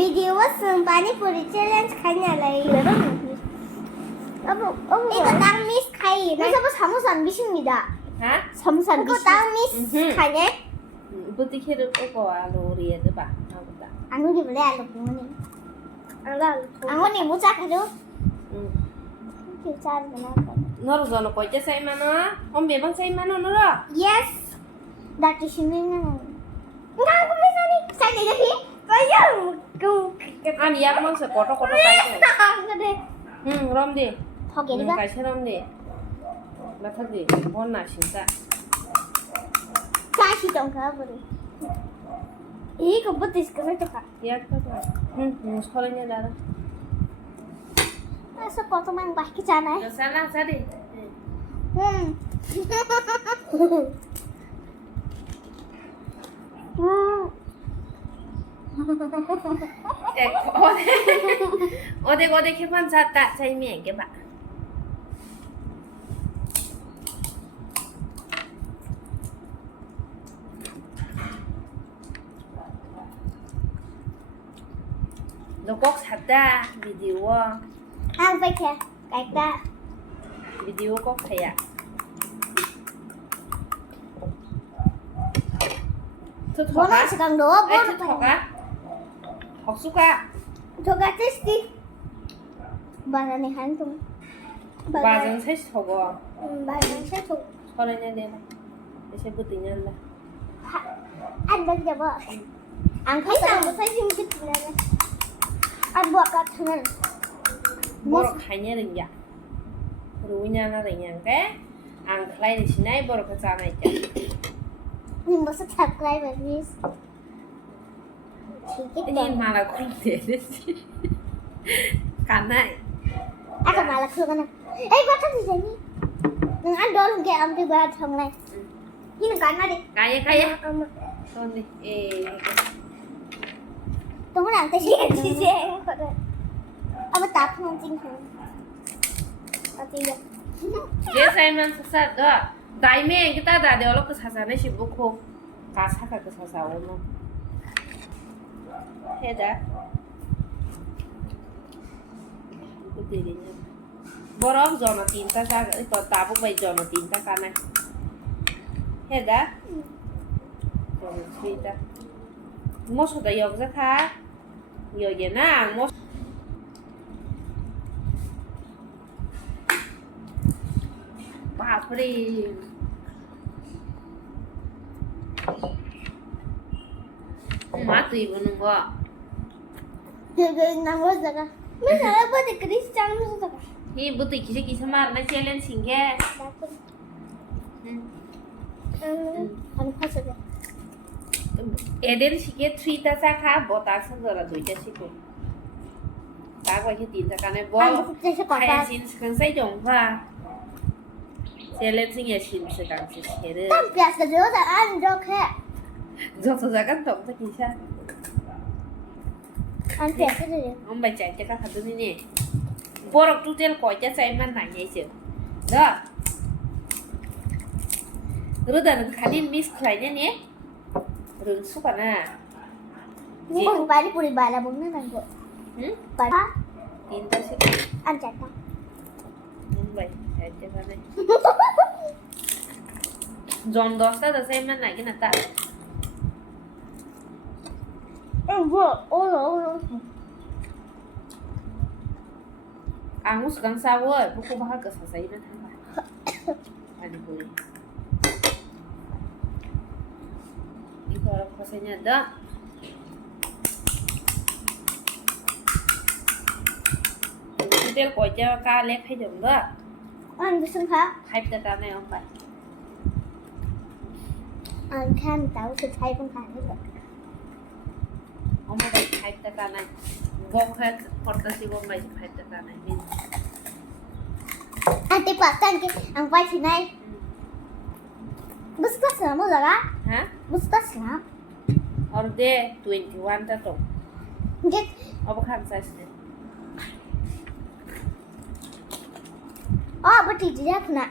व्हिडिओवर पाणीपुरी चॅलेंज खाण्याला 이거 땅 미스 카이. 그래서 사무선 미십니다. hả 사무선 미스. 땅 미스 카네. bữa tí khi được có quả đồ rìa tới bạn nào cũng đã 앙훈이 원래 알고 보니. 앙훈이 못 잡아줘. 진짜 nó rồi giờ nó có chết say mà nó không biết băng say mà nó đó Yes. 나 조심해요. 나 고민하니. 잘 내려피. 빨리. 그. anh đi ăn măng sẽ có cái 그래. rom đi 더 개리가. cái xe rom đi là thật gì con nào 진짜 다시 좀 가버려. 이거부터 있을까 살짝. 야 그래 서른이 나라 그래서 보통만 맛있잖아. 너 살라 살이 어디 캐판 잤다 자이미 cái bạn nó có 잤다 video 안 뺏겨. 갈까? video có thầy ạ thức học 뭐나 á 시간 넣어 ê thức học á học xúc á 저가 테스트. 바나니 한 통. và dân sách học à 바나니 세 통. 서른이 되네 이제 부터 년다 안 던져봐. 안 가서 뭐 사진 찍는. 안 보아 같은. 뭐로 가냐 된냐 루냐나 된냐 cái ăn khai thì xin này bữa cái sao này chứ Nhưng mà subscribe và views. tự nhiên mà là không thể đấy cả này 아까 말라 그거는. 에이 맞췄지 재미. 안 넣는 게 아무리 뭐야 정말. 이는 가나리. cái con đi ê 동은 안 되시겠지. 아마 나쁜 징후. 어디야? cái say man sát đó đại mẹ cái ta đã đều là cái sao này chỉ bốc khô cá sát cái sao nó thế đó cái gì đấy nhá bữa đó giờ nó tin ta ra cái tao ta bốc bây giờ nó tin ta cái này thế đó rồi suy ta mua số tài liệu ra khá nhiều vậy na mua 바프리 맛도 입는 거 그 나머지가 맨날 아버지 그리스 장면서가. 이 부터 기색이 서말나 챌린지 게 아니 파스가. 애들 시계 트위터 사카 보다 선거라 도이자 시고 다고 이렇게 딘다가네 뭐 아니 국제시 거다. 하얀신 근세 용화 챌린지 게 심스 강시 셰르 땀 뺐어 저자 안 좋게. 저서 자간 동사 기사 안 뺐어. ông bà chạy cho các thằng tôi nè bố đọc chú tiên coi cho xemมันไหนvậy chứ đó rồi đó là khả năng miss khai nhá nhé rồi số cả nè 이거 파니푸리 발라 먹는 거. 응? 발. tin ta sẽ 안 짰다. ông bà chạy cho các này dọn đó sao là xemมันไหนcái nào ta 뭐야? 어려. ăn uống càng sao ơi bố không bao giờ sợ sấy nó thay mà anh vui 이거 có sẽ nhận đó chú tiên coi cho ca lép hay được đó 아니 무슨 가? hai tờ ca này ông bà 안 칸, 나도 그 짧은 가는 거. ông bà hai tờ ca này gốc hết hoặc là gì ông bà hai tờ ca này đi 안 떼고 왔다는 게 안 빠지네. 무슨 뜻이야, 뭐더라? hả 무슨 뜻이야? order 21 ta tổng 이게 ông khăn sai sẽ 뭐 뒤지려구나.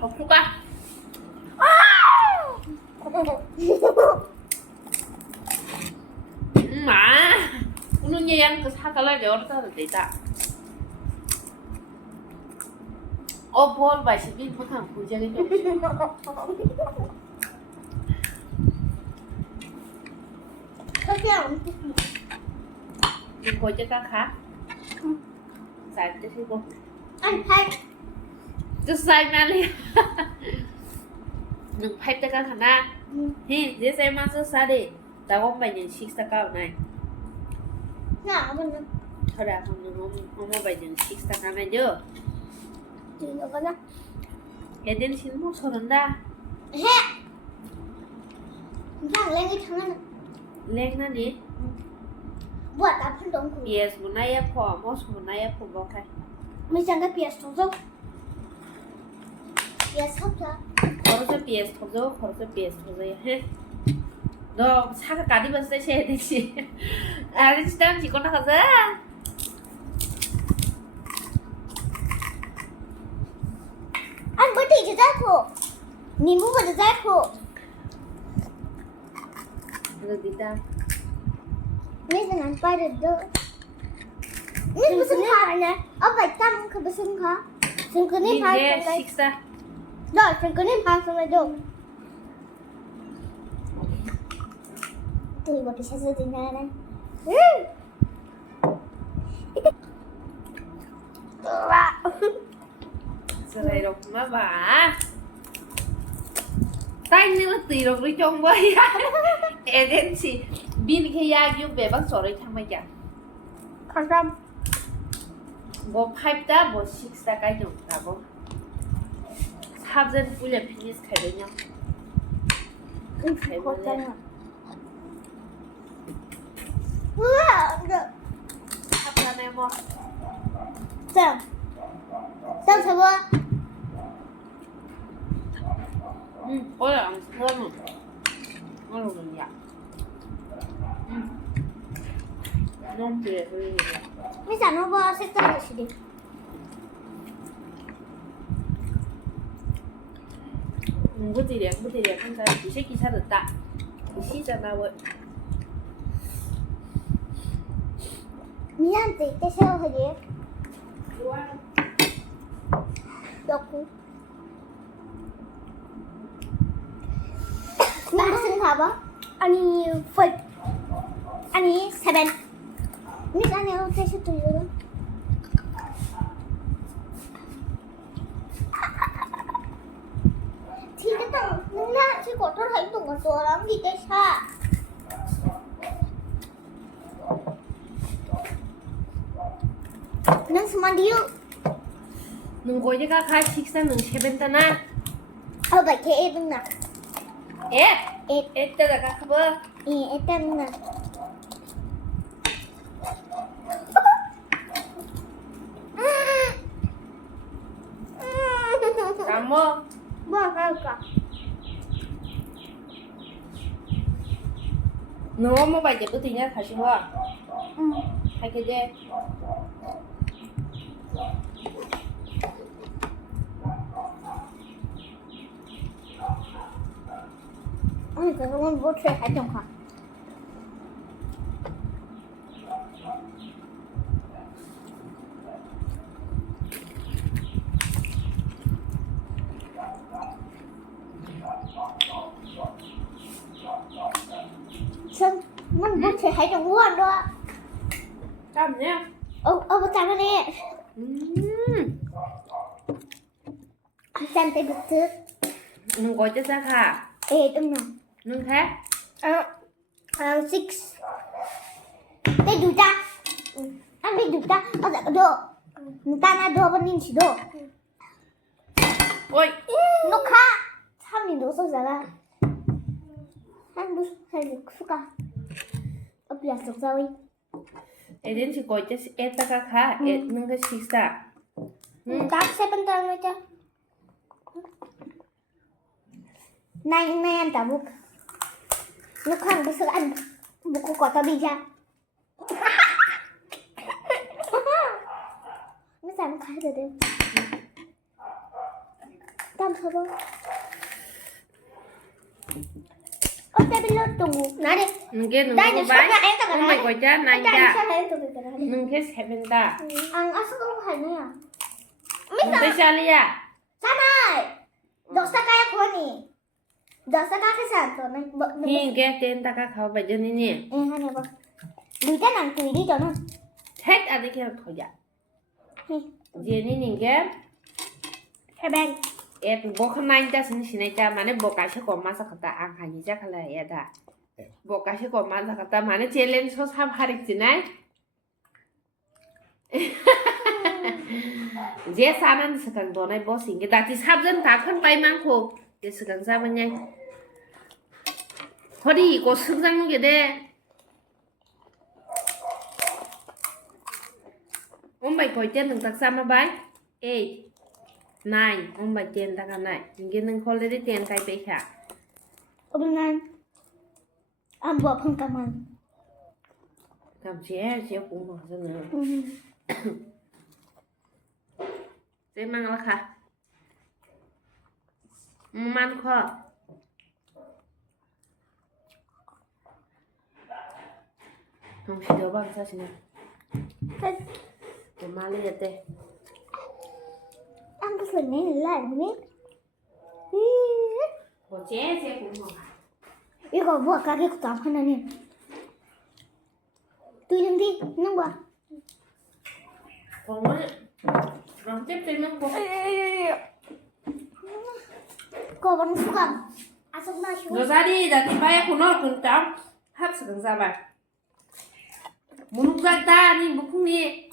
học chút à yang ke sakala de orta de ta o bol ba shi bin ma kan ku je ge to Có kiểu mình coi cho các khác sai cho thấy không anh thấyจะใส่มาเลยหนึ่งไพ่ตะกันขนาดที่เดี๋ยวใส่มาซื้อซาดิแต่ว่าไปยังชิคสก้าวไหน nhỏ mình เขาได้คนนึงเขามาไปยังชิคสก้าวไหนเยอะ chỉ nó có nhá เอเดนชินมุกชนได้ hẹ thằng lên cái thằng này เล็กนั่นนี่ buat apa dong เปียสมุนไพรพอมอสมุนไพรพอบอกใคร mình chẳng cái pièce trong dốc pièce hấp ra ขอจะเปียสขอจะเปียสขอจะเฮ้너 사과 가디건 쓰셔야 되지. 아, 진짜 지고 나가자. anh mới tìm cho rác khổ nhìn muốn vào rác khổ 이거 니다. biết rằng anh bay được đâu nhưng mà xưng khá này ở vậy tâm không có xưng khá xưng cứ nên phá 이제 xong đây 식사. rồi xưng cứ nên phá xong đây đâu tôi một cái xe dự tình này này Rồi đọc má bà. Tay như nó tì đọc đi trong vậy. 에덴시 빈 계약이 매박 소리 참아야. 감사합니다 뭐 파입다 뭐 식사가 좀 가고. 사전 불려 피니스 가거든요. 고생해 우와 사전에 뭐 쌤 저거 어려 안 쓰는. 어려운야. 너무 그래 그래. mấy sản nó vào sẽ ra được gì 무디래 항상 이 새끼 살았다. 시잖아 뭐. 미안해 cái xe hơi gì được 나 무슨 봐봐 아니 펄 아니 세벤 미안해 어떻게 또 thì cái tầng nó nát chứ của tôi thấy tầng còn to lắm thì cái xa nâng xem đi 능 고지가 가 식사 능 세벤다나. ở vậy thì em nè 에따다가 커버. em tên nè 감모. 뭐 할까 너무 많이 예쁘더냐 다시 와. 응 할게 돼. 아니 그건 뭐 최 할정가 Sơn, mình bố sẽ thấy trong nguồn đó 짬냐? Bà chạm vào nè Chạm tay bực thức 능 고지 사카. Ê, đừng nào 능 해? Six Tay đủ ta Anh biết đủ ta Ở dạ có đồ Người ta là đồ và nhìn chỉ đồ ôi. Nó khá Sao mình đổ sâu ra ra Anh bố hay là suka Ở bây giờ sốc ra đi 에덴시 고지 에따가 가. 능가 식사. Các sẽ bên tầng này cho Này anh trả bục Nó khoan bố sức ăn Bố cô có tao đi ra Nó giảm khai rồi đấy Tạm thơ bố Oke, belum tunggu. Nari. Nge nung Dah, ko nyesot ba? na kayo ka Oh my god, dyan, Ay, nanda. isa kayo tubig ka na. Nung kes heaven da. Ang aso ko kanya yan. Nung Misa, tesaliya. sanay! Dosa kaya ko ni. Dosa ka ka santo. Nge ten taka khao ba dyan ni. Hani ba? Duita nang tui di cho nó. Tek adi kaya thoya. Jenny nge. Hey Ben. Et bokan nine ta sin sinay ta mane bokashe ko masa kata ang hani ja kala ya da. Bokashe ko masa kata mane challenge ko sab harik jinay. Je sanan sekang donai bossing kita ti sabjan takhan pai mangko je sekang saban nyai. Hori ko sungjang nu gede. Ombai koi chen nang tak sama bai. 8 9 ombai chen tak anai. Ingin nang kol de chen kai pe kha. Obengan. Am buat pengkaman. Kam che cũng ho sa ne. Thế mang la kha. Man kho. Không chỉ đâu bằng sao xin cái má lên tê Ăn cái phần này lại không biết. của chế cũng ngon Igo buat kaki ku tak mana ni. Tu yang di, nang buat. còn nó còn tiếp trên nó có Kau orang suka. Asal nak nó ra đi là thì bay của nó còn cháu hấp sự ra bài muốn lúc ra ta đi muốn không đi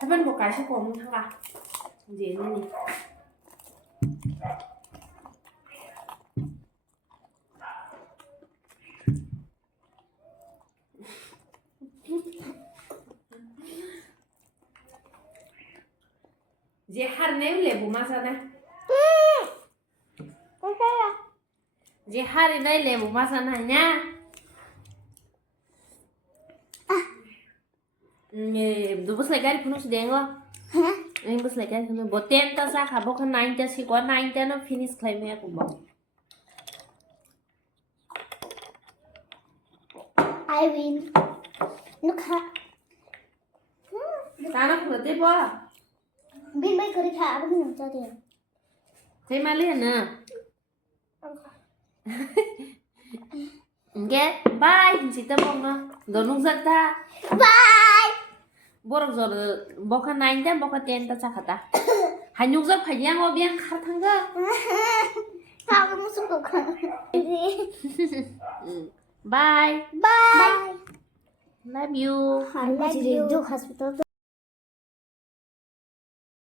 thế bên một cái sẽ còn một thằng à gì nữa nhỉ Dễ har nếu lệ bù masa này Okay lah. Dễ har ở đây lệ bù masa này nha Du bus legal puno si dengo Hah? Ang bus legal puno boten ta sa khabo kan 9 ta si ko 9 ta no finish claim ya ko ba I win. Nuk ha. ta nó ko te ba Bin bay kari kha abang nang cho dia. thế mà liền nè nghe bye chỉ ta mong nó đồ nung giật ta Bye. borok rồi boka 9 ta boka 10 ta sa khata hanyuk giật phải yang obiang khar thang ga Kau kamu suka kan? bye Bye. love you I love you. Hospital.